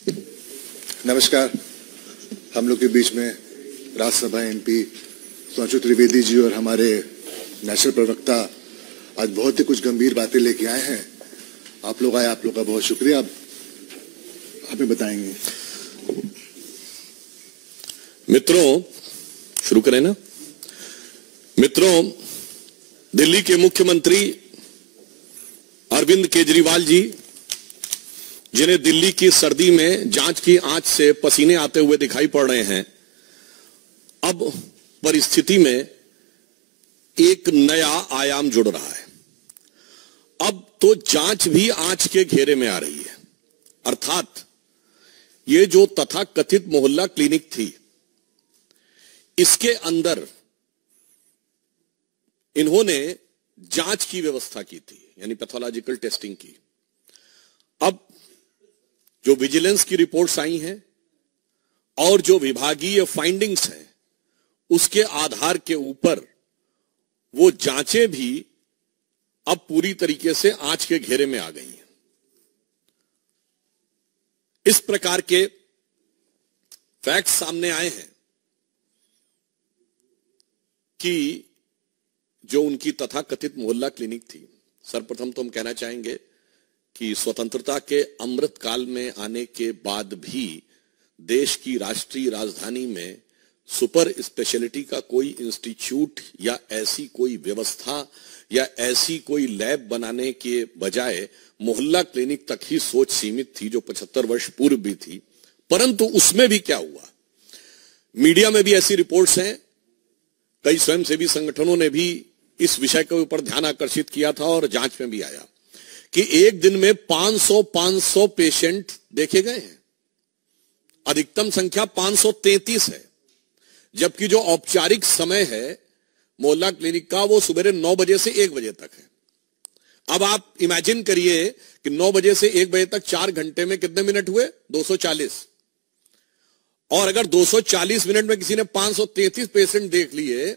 नमस्कार। हम लोग के बीच में राज्यसभा एमपी सुधांशु त्रिवेदी जी और हमारे नेशनल प्रवक्ता आज बहुत ही कुछ गंभीर बातें लेके आए हैं। आप लोग आए, आप लोग का बहुत शुक्रिया। आप हमें बताएंगे। मित्रों, शुरू करें ना। मित्रों, दिल्ली के मुख्यमंत्री अरविंद केजरीवाल जी, जिन्हें दिल्ली की सर्दी में जांच की आंच से पसीने आते हुए दिखाई पड़ रहे हैं, अब परिस्थिति में एक नया आयाम जुड़ रहा है। अब तो जांच भी आंच के घेरे में आ रही है। अर्थात ये जो तथाकथित मोहल्ला क्लिनिक थी, इसके अंदर इन्होंने जांच की व्यवस्था की थी, यानी पैथोलॉजिकल टेस्टिंग की। अब जो विजिलेंस की रिपोर्ट्स आई हैं और जो विभागीय फाइंडिंग्स हैं, उसके आधार के ऊपर वो जांचें भी अब पूरी तरीके से आंच के घेरे में आ गई हैं। इस प्रकार के फैक्ट्स सामने आए हैं कि जो उनकी तथाकथित मोहल्ला क्लिनिक थी, सर्वप्रथम तो हम कहना चाहेंगे कि स्वतंत्रता के अमृत काल में आने के बाद भी देश की राष्ट्रीय राजधानी में सुपर स्पेशलिटी का कोई इंस्टीट्यूट या ऐसी कोई व्यवस्था या ऐसी कोई लैब बनाने के बजाय मोहल्ला क्लिनिक तक ही सोच सीमित थी, जो 75 वर्ष पूर्व भी थी। परंतु उसमें भी क्या हुआ, मीडिया में भी ऐसी रिपोर्ट्स हैं, कई स्वयंसेवी संगठनों ने भी इस विषय के ऊपर ध्यान आकर्षित किया था और जांच में भी आया कि एक दिन में 500 पेशेंट देखे गए हैं। अधिकतम संख्या 533 है, जबकि जो औपचारिक समय है मोहल्ला क्लिनिक का वो सुबह 9 बजे से 1 बजे तक है। अब आप इमेजिन करिए कि 9 बजे से 1 बजे तक 4 घंटे में कितने मिनट हुए? 240। और अगर 240 मिनट में किसी ने 533 पेशेंट देख लिए,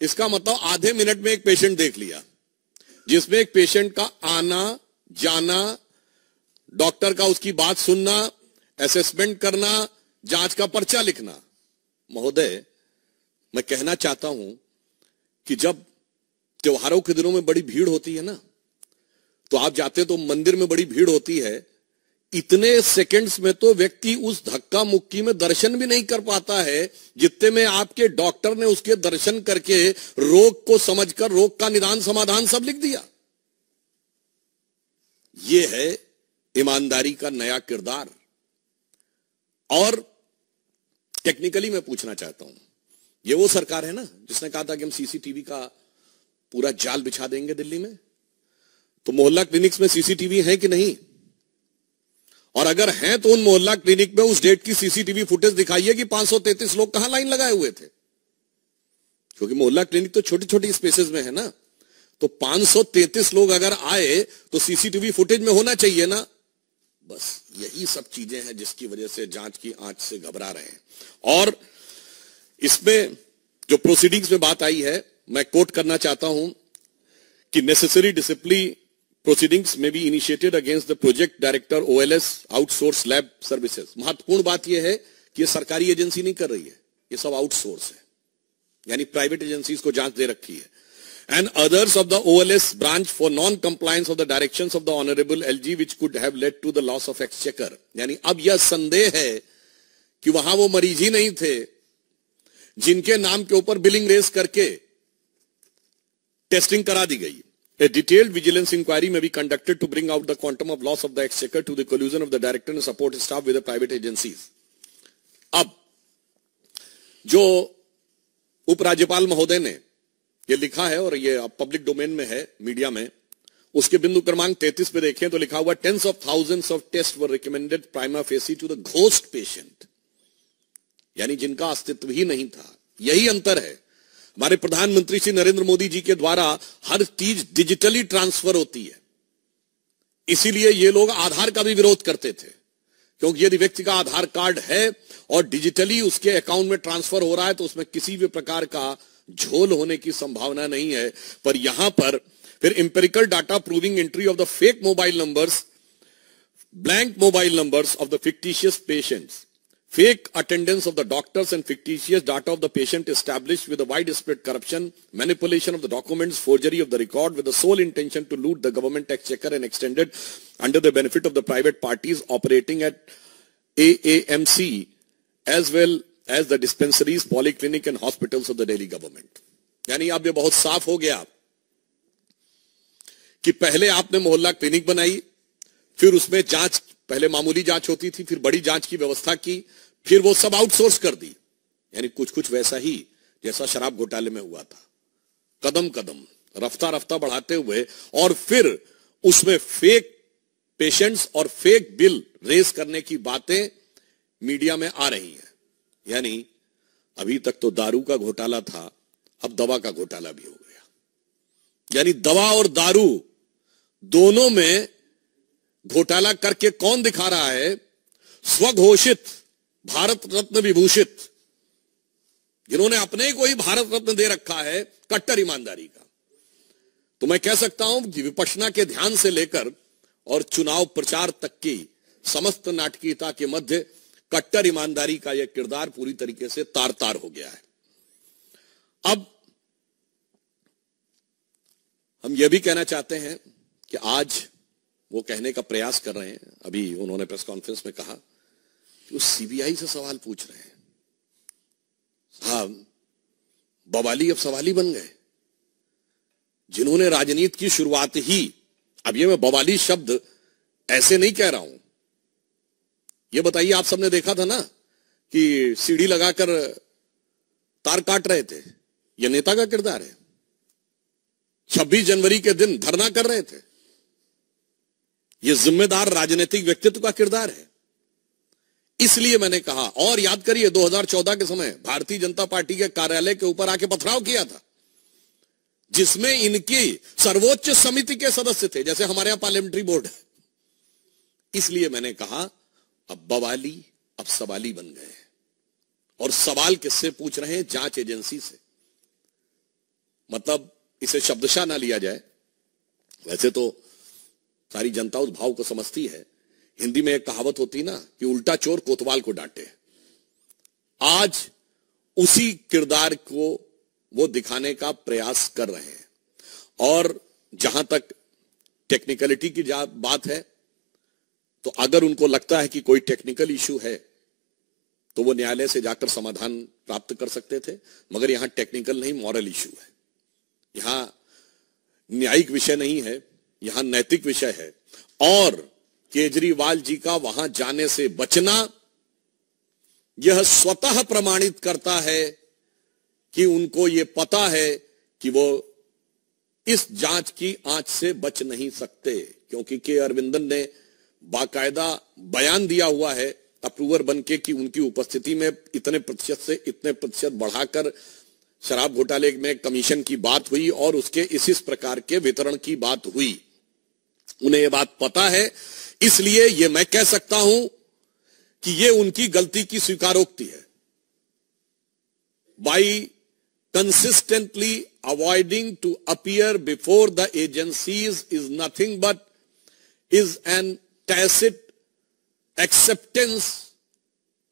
इसका मतलब आधे मिनट में एक पेशेंट देख लिया, जिसमें एक पेशेंट का आना जाना, डॉक्टर का उसकी बात सुनना, असेसमेंट करना, जांच का पर्चा लिखना। महोदय, मैं कहना चाहता हूं कि जब त्योहारों के दिनों में बड़ी भीड़ होती है ना, तो आप जाते तो मंदिर में बड़ी भीड़ होती है, इतने सेकंड्स में तो व्यक्ति उस धक्का मुक्की में दर्शन भी नहीं कर पाता है जितने में आपके डॉक्टर ने उसके दर्शन करके रोग को समझकर रोग का निदान समाधान सब लिख दिया। यह है ईमानदारी का नया किरदार। और टेक्निकली मैं पूछना चाहता हूं, ये वो सरकार है ना जिसने कहा था कि हम सीसीटीवी का पूरा जाल बिछा देंगे दिल्ली में? तो मोहल्ला क्लिनिक्स में सीसीटीवी है कि नहीं? और अगर हैं तो उन मोहल्ला क्लिनिक में उस डेट की सीसीटीवी फुटेज दिखाइए कि 533 लोग कहां लाइन लगाए हुए थे। क्योंकि मोहल्ला क्लिनिक तो छोटी छोटी स्पेसेस में है ना, तो 533 लोग अगर आए तो सीसीटीवी फुटेज में होना चाहिए ना। बस यही सब चीजें हैं जिसकी वजह से जांच की आंच से घबरा रहे हैं। और इसमें जो प्रोसीडिंग्स में बात आई है, मैं कोट करना चाहता हूं कि necessary discipline proceedings may be initiated against the project director OLS outsource lab services। महत्वपूर्ण बात यह है कि ये सरकारी एजेंसी नहीं कर रही है, ये सब आउटसोर्स है, यानी प्राइवेट एजेंसीज को जांच दे रखी है। And others of the OLS branch for non-compliance of the directions of the honorable LG which could have led to the loss of exchequer। यानी अब यह संदेह है कि वहां वो मरीज ही नहीं थे जिनके नाम के ऊपर बिलिंग रेस करके टेस्टिंग करा दी गई। A detailed vigilance inquiry may be conducted to bring out the quantum of loss of the exchequer to the collusion of the director and support staff with the private agencies। अब जो उपराज्यपाल महोदय ने ये लिखा है और ये अब पब्लिक डोमेन में है मीडिया में, उसके बिंदु क्रमांक 33 पे देखें तो लिखा हुआ tens of thousands of tests were recommended prima facie to the ghost patient, यानी जिनका अस्तित्व ही नहीं था। यही अंतर है। हमारे प्रधानमंत्री श्री नरेंद्र मोदी जी के द्वारा हर चीज डिजिटली ट्रांसफर होती है, इसीलिए ये लोग आधार का भी विरोध करते थे, क्योंकि यदि व्यक्ति का आधार कार्ड है और डिजिटली उसके अकाउंट में ट्रांसफर हो रहा है तो उसमें किसी भी प्रकार का झोल होने की संभावना नहीं है। पर यहां पर फिर empirical data proving entry of the fake mobile numbers blank mobile numbers of the fictitious patients, fake attendance of the doctors and fictitious data of the patient established with the widespread corruption, manipulation of the documents, forgery of the record with the sole intention to loot the government exchequer and extended under the benefit of the private parties operating at AAMC as well as the dispensaries, polyclinic and hospitals of the Delhi government. यानी अब ये बहुत साफ हो गया कि पहले आपने मोहल्ला क्लिनिक बनाई, फिर उसमें जांच, पहले मामूली जांच होती थी, फिर बड़ी जांच की व्यवस्था की, फिर वो सब आउटसोर्स कर दी। यानी कुछ कुछ वैसा ही जैसा शराब घोटाले में हुआ था, कदम कदम रफ्ता रफ्ता बढ़ाते हुए, और फिर उसमें फेक पेशेंट्स और फेक बिल रेस करने की बातें मीडिया में आ रही हैं। यानी अभी तक तो दारू का घोटाला था, अब दवा का घोटाला भी हो गया। यानी दवा और दारू दोनों में घोटाला करके कौन दिखा रहा है? स्वघोषित भारत रत्न विभूषित, जिन्होंने अपने को ही भारत रत्न दे रखा है कट्टर ईमानदारी का। तो मैं कह सकता हूं कि विपश्यना के ध्यान से लेकर और चुनाव प्रचार तक की समस्त नाटकीयता के मध्य कट्टर ईमानदारी का यह किरदार पूरी तरीके से तार तार हो गया है। अब हम यह भी कहना चाहते हैं कि आज वो कहने का प्रयास कर रहे हैं, अभी उन्होंने प्रेस कॉन्फ्रेंस में कहा कि वो सीबीआई से सवाल पूछ रहे हैं। साहब, बवाली अब सवाली बन गए, जिन्होंने राजनीति की शुरुआत ही, अब ये मैं बवाली शब्द ऐसे नहीं कह रहा हूं, ये बताइए, आप सबने देखा था ना कि सीढ़ी लगाकर तार काट रहे थे, ये नेता का किरदार है। 26 जनवरी के दिन धरना कर रहे थे, यह जिम्मेदार राजनीतिक व्यक्तित्व का किरदार है। इसलिए मैंने कहा, और याद करिए 2014 के समय भारतीय जनता पार्टी के कार्यालय के ऊपर आके पथराव किया था, जिसमें इनकी सर्वोच्च समिति के सदस्य थे, जैसे हमारे यहां पार्लियामेंट्री बोर्ड है। इसलिए मैंने कहा अब बवाली अब सवाली बन गए हैं, और सवाल किससे पूछ रहे हैं? जांच एजेंसी से। मतलब इसे शब्दशः ना लिया जाए, वैसे तो सारी जनता उस भाव को समझती है। हिंदी में एक कहावत होती ना कि उल्टा चोर कोतवाल को डांटे। आज उसी किरदार को वो दिखाने का प्रयास कर रहे हैं। और जहां तक टेक्निकलिटी की बात है, तो अगर उनको लगता है कि कोई टेक्निकल इशू है तो वो न्यायालय से जाकर समाधान प्राप्त कर सकते थे, मगर यहां टेक्निकल नहीं, मॉरल इशू है। यहां न्यायिक विषय नहीं है, यहां नैतिक विषय है। और केजरीवाल जी का वहां जाने से बचना यह स्वतः प्रमाणित करता है कि उनको यह पता है कि वो इस जांच की आंच से बच नहीं सकते, क्योंकि के अरविंदन ने बाकायदा बयान दिया हुआ है अप्रूवर बनके कि उनकी उपस्थिति में इतने प्रतिशत से इतने प्रतिशत बढ़ाकर शराब घोटाले में कमीशन की बात हुई और उसके इस प्रकार के वितरण की बात हुई। उन्हें यह बात पता है, इसलिए यह मैं कह सकता हूं कि यह उनकी गलती की स्वीकारोक्ति है। By consistently avoiding to appear before the agencies is nothing but is an tacit acceptance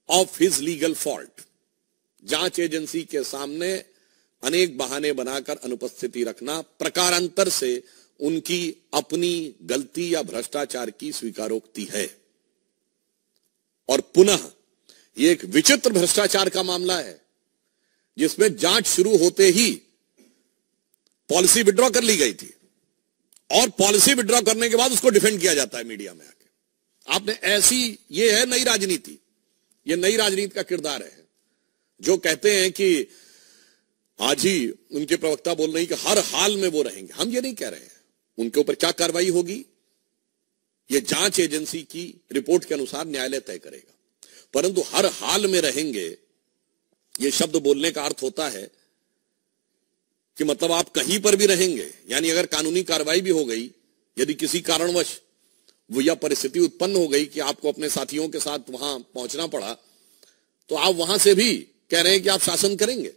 of his legal fault। जांच एजेंसी के सामने अनेक बहाने बनाकर अनुपस्थिति रखना प्रकारांतर से उनकी अपनी गलती या भ्रष्टाचार की स्वीकारोक्ति है। और पुनः यह एक विचित्र भ्रष्टाचार का मामला है, जिसमें जांच शुरू होते ही पॉलिसी विड्रॉ कर ली गई थी, और पॉलिसी विड्रॉ करने के बाद उसको डिफेंड किया जाता है मीडिया में आके। आपने ऐसी, ये है नई राजनीति, ये नई राजनीति का किरदार है। जो कहते हैं कि आज ही उनके प्रवक्ता बोल रहे हैं कि हर हाल में वो रहेंगे, हम ये नहीं कह रहे हैं। उनके ऊपर क्या कार्रवाई होगी ये जांच एजेंसी की रिपोर्ट के अनुसार न्यायालय तय करेगा, परंतु हर हाल में रहेंगे ये शब्द बोलने का अर्थ होता है कि मतलब आप कहीं पर भी रहेंगे। यानी अगर कानूनी कार्रवाई भी हो गई, यदि किसी कारणवश वो यह परिस्थिति उत्पन्न हो गई कि आपको अपने साथियों के साथ वहां पहुंचना पड़ा, तो आप वहां से भी कह रहे हैं कि आप शासन करेंगे।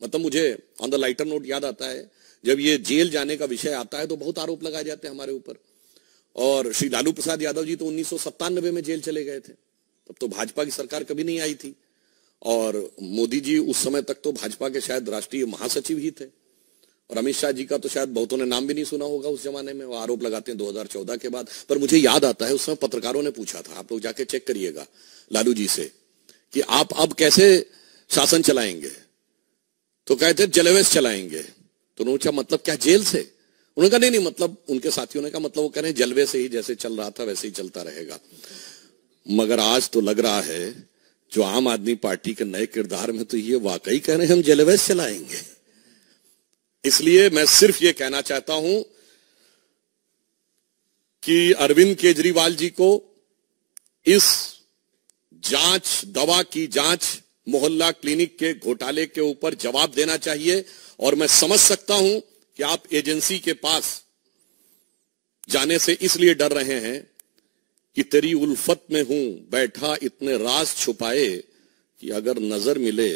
मतलब मुझे ऑन द लाइटर नोट याद आता है, जब ये जेल जाने का विषय आता है तो बहुत आरोप लगाए जाते हैं हमारे ऊपर। और श्री लालू प्रसाद यादव जी तो 1997 में जेल चले गए थे, तब तो भाजपा की सरकार कभी नहीं आई थी। और मोदी जी उस समय तक तो भाजपा के शायद राष्ट्रीय महासचिव ही थे। और अमित शाह जी का तो शायद बहुतों ने नाम भी नहीं सुना होगा उस जमाने में, वो आरोप लगाते हैं 2014 के बाद। पर मुझे याद आता है उस समय पत्रकारों ने पूछा था, आप लोग जाके चेक करिएगा लालू जी से, कि आप अब कैसे शासन चलाएंगे? तो कहते जलवेज चलाएंगे। तो उन्होंने पूछा मतलब क्या जेल से? उन्होंने कहा नहीं, मतलब उनके साथियों ने कहा मतलब वो कह रहे हैं जलवे से ही जैसे चल रहा था वैसे ही चलता रहेगा। मगर आज तो लग रहा है जो आम आदमी पार्टी के नए किरदार में तो ये वाकई कह रहे हैं हम जलवेज चलाएंगे। इसलिए मैं सिर्फ ये कहना चाहता हूं कि अरविंद केजरीवाल जी को इस जांच, दवा की जांच, मोहल्ला क्लिनिक के घोटाले के ऊपर जवाब देना चाहिए। और मैं समझ सकता हूं कि आप एजेंसी के पास जाने से इसलिए डर रहे हैं कि तेरी उल्फत में हूं बैठा इतने राज छुपाए कि अगर नजर मिले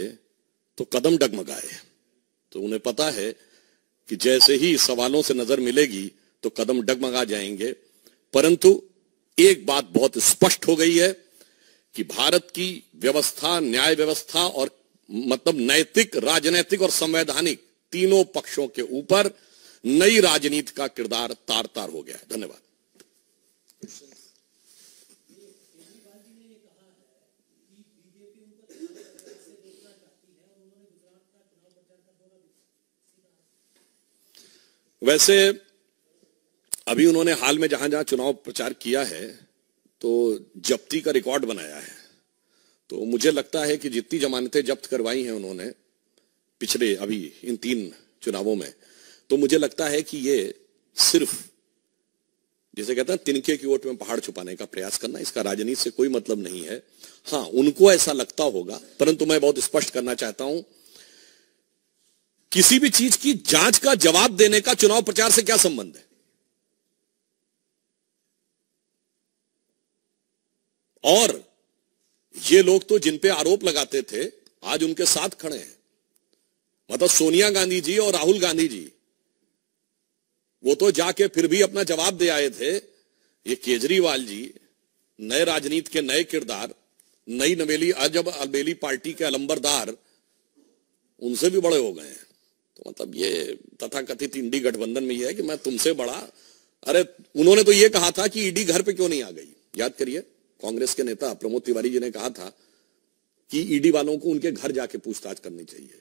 तो कदम डगमगाए। तो उन्हें पता है कि जैसे ही सवालों से नजर मिलेगी तो कदम डगमगा जाएंगे। परंतु एक बात बहुत स्पष्ट हो गई है कि भारत की व्यवस्था, न्याय व्यवस्था और मतलब नैतिक, राजनैतिक और संवैधानिक तीनों पक्षों के ऊपर नई राजनीति का किरदार तार तार हो गया है। धन्यवाद। वैसे अभी उन्होंने हाल में जहां जहां चुनाव प्रचार किया है तो जब्ती का रिकॉर्ड बनाया है। तो मुझे लगता है कि जितनी जमानतें जब्त करवाई हैं उन्होंने पिछले अभी इन 3 चुनावों में, तो मुझे लगता है कि ये सिर्फ जैसे कहते हैं तिनके की ओट में पहाड़ छुपाने का प्रयास करना, इसका राजनीति से कोई मतलब नहीं है। हां, उनको ऐसा लगता होगा, परंतु मैं बहुत स्पष्ट करना चाहता हूं, किसी भी चीज की जांच का जवाब देने का चुनाव प्रचार से क्या संबंध है? और ये लोग तो जिन पे आरोप लगाते थे आज उनके साथ खड़े हैं। मतलब सोनिया गांधी जी और राहुल गांधी जी, वो तो जाके फिर भी अपना जवाब दे आए थे। ये केजरीवाल जी नए राजनीति के नए किरदार, नई नवेली अजब अलबेली पार्टी के अलंबरदार, उनसे भी बड़े हो गए हैं। तो मतलब ये तथाकथित इंडी गठबंधन में ये है कि मैं तुमसे बड़ा। अरे उन्होंने तो ये कहा था कि ईडी घर पे क्यों नहीं आ गई? याद करिए, कांग्रेस के नेता प्रमोद तिवारी जी ने कहा था कि ईडी वालों को उनके घर जाके पूछताछ करनी चाहिए।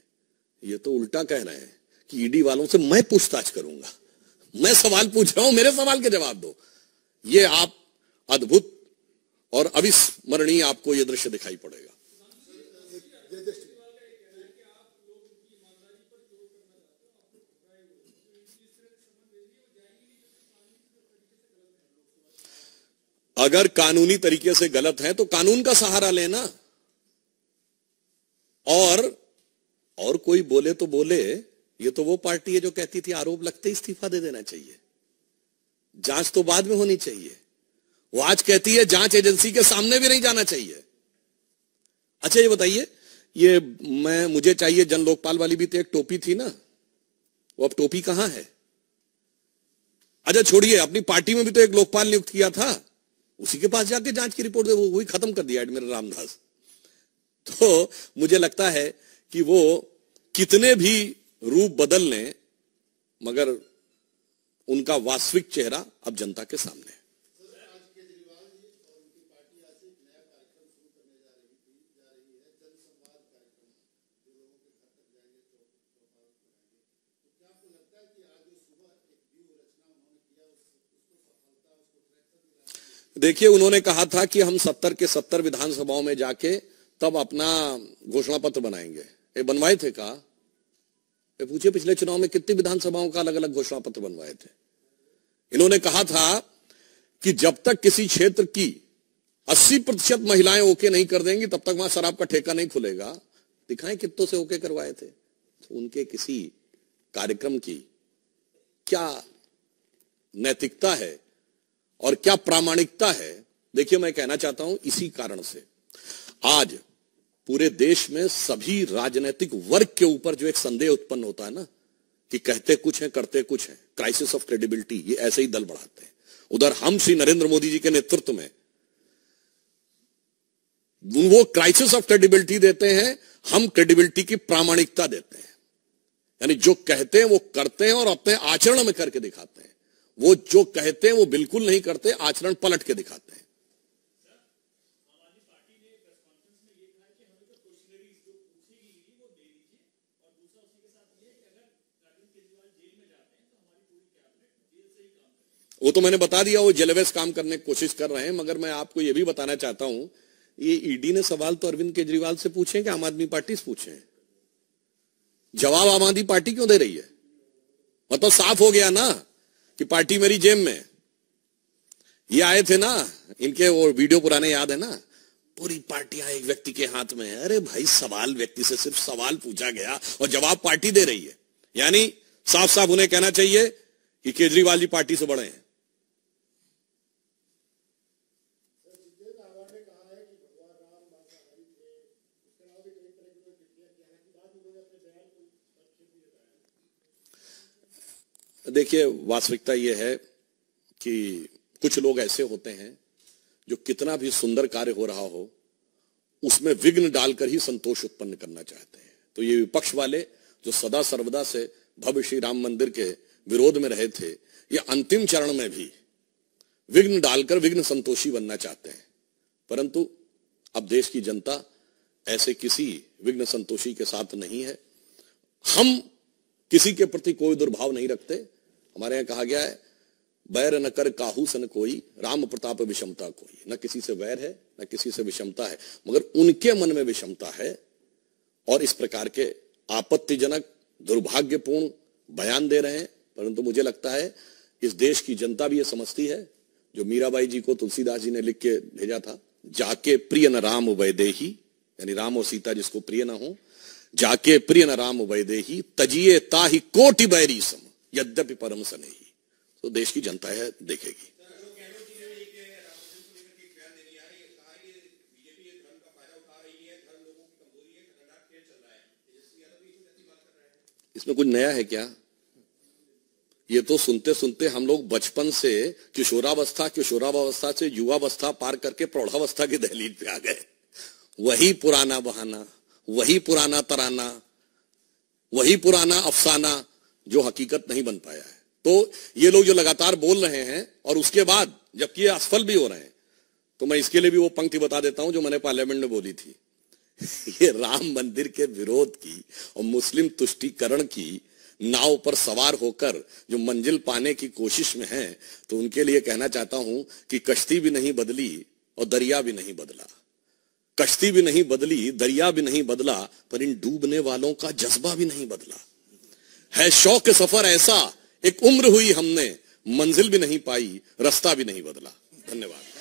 ये तो उल्टा कह रहे हैं कि ईडी वालों से मैं पूछताछ करूंगा। मैं सवाल पूछ रहा हूं, मेरे सवाल के जवाब दो। ये आप अद्भुत और अविस्मरणीय आपको यह दृश्य दिखाई पड़ेगा। अगर कानूनी तरीके से गलत है तो कानून का सहारा लेना। और कोई बोले तो बोले, ये तो वो पार्टी है जो कहती थी आरोप लगते ही इस्तीफा दे देना चाहिए, जांच तो बाद में होनी चाहिए। वो आज कहती है जांच एजेंसी के सामने भी नहीं जाना चाहिए। अच्छा ये बताइए, ये मुझे चाहिए जन लोकपाल वाली भी तो एक टोपी थी ना, वो अब टोपी कहां है? अच्छा छोड़िए, अपनी पार्टी में भी तो एक लोकपाल नियुक्त किया था, उसी के पास जाके जांच की रिपोर्ट दे, वो वही खत्म कर दिया एडमिरल रामदास। तो मुझे लगता है कि वो कितने भी रूप बदल लें, मगर उनका वास्तविक चेहरा अब जनता के सामने है। देखिए, उन्होंने कहा था कि हम 70 के 70 विधानसभाओं में जाके तब अपना घोषणा पत्र बनाएंगे। ये बनवाए थे का? पूछिए पिछले चुनाव में कितनी विधानसभाओं का अलग अलग घोषणा पत्र बनवाए थे। इन्होंने कहा था कि जब तक किसी क्षेत्र की 80% महिलाएं ओके नहीं कर देंगी तब तक वहां शराब का ठेका नहीं खुलेगा। दिखाएं कितनों से ओके करवाए थे। तो उनके किसी कार्यक्रम की क्या नैतिकता है और क्या प्रामाणिकता है? देखिए, मैं कहना चाहता हूं, इसी कारण से आज पूरे देश में सभी राजनीतिक वर्ग के ऊपर जो एक संदेह उत्पन्न होता है ना कि कहते कुछ है करते कुछ है, क्राइसिस ऑफ क्रेडिबिलिटी, ये ऐसे ही दल बढ़ाते हैं। उधर हम श्री नरेंद्र मोदी जी के नेतृत्व में वो क्राइसिस ऑफ क्रेडिबिलिटी देते हैं, हम क्रेडिबिलिटी की प्रामाणिकता देते हैं। यानी जो कहते हैं वो करते हैं और अपने आचरण में करके दिखाते हैं। वो जो कहते हैं वो बिल्कुल नहीं करते, आचरण पलट के दिखाते हैं। वो तो मैंने बता दिया, वो जलवेस काम करने की कोशिश कर रहे हैं। मगर मैं आपको ये भी बताना चाहता हूं, ये ईडी ने सवाल तो अरविंद केजरीवाल से पूछे कि आम आदमी पार्टी से पूछे? जवाब आम आदमी पार्टी क्यों दे रही है? मतलब साफ हो गया ना कि पार्टी मेरी जेब में। ये आए थे ना, इनके वो वीडियो पुराने याद है ना, पूरी पार्टियां एक व्यक्ति के हाथ में है। अरे भाई, सवाल व्यक्ति से सिर्फ सवाल पूछा गया और जवाब पार्टी दे रही है। यानी साफ साफ उन्हें कहना चाहिए कि केजरीवाल जी पार्टी से बड़े हैं। देखिए, वास्तविकता यह है कि कुछ लोग ऐसे होते हैं जो कितना भी सुंदर कार्य हो रहा हो उसमें विघ्न डालकर ही संतोष उत्पन्न करना चाहते हैं। तो ये विपक्ष वाले जो सदा सर्वदा से भव्य श्री राम मंदिर के विरोध में रहे थे, ये अंतिम चरण में भी विघ्न डालकर विघ्न संतोषी बनना चाहते हैं। परंतु अब देश की जनता ऐसे किसी विघ्न संतोषी के साथ नहीं है। हम किसी के प्रति कोई दुर्भाव नहीं रखते। हमारे यहां कहा गया है, बैर न कर काहू सन कोई, राम प्रताप विषमता कोई। न किसी से वैर है, न किसी से विषमता है, मगर उनके मन में विषमता है और इस प्रकार के आपत्तिजनक दुर्भाग्यपूर्ण बयान दे रहे हैं। परंतु मुझे लगता है इस देश की जनता भी ये समझती है, जो मीराबाई जी को तुलसीदास जी ने लिख के भेजा था, जाके प्रिय न राम वैदेही, यानी राम और सीता जिसको प्रिय न हो, जाके प्रिय न राम वैदेही, तजिए ताहि कोटि बैरी सम, यद्यपि परम सनेही। तो देश की जनता है, देखेगी। इसमें कुछ नया है क्या? ये तो सुनते सुनते हम लोग बचपन से किशोरावस्था से युवावस्था पार करके प्रौढ़ावस्था की दहलीज पे आ गए। वही पुराना बहाना, वही पुराना तराना, वही पुराना अफसाना जो हकीकत नहीं बन पाया है। तो ये लोग जो लगातार बोल रहे हैं और उसके बाद जबकि ये असफल भी हो रहे हैं, तो मैं इसके लिए भी वो पंक्ति बता देता हूं जो मैंने पार्लियामेंट में बोली थी। ये राम मंदिर के विरोध की और मुस्लिम तुष्टीकरण की नाव पर सवार होकर जो मंजिल पाने की कोशिश में हैं, तो उनके लिए कहना चाहता हूं कि कश्ती भी नहीं बदली और दरिया भी नहीं बदला। कश्ती भी नहीं बदली, दरिया भी नहीं बदला, पर इन डूबने वालों का जज्बा भी नहीं बदला है। शौक सफर ऐसा, एक उम्र हुई हमने, मंजिल भी नहीं पाई, रास्ता भी नहीं बदला। धन्यवाद।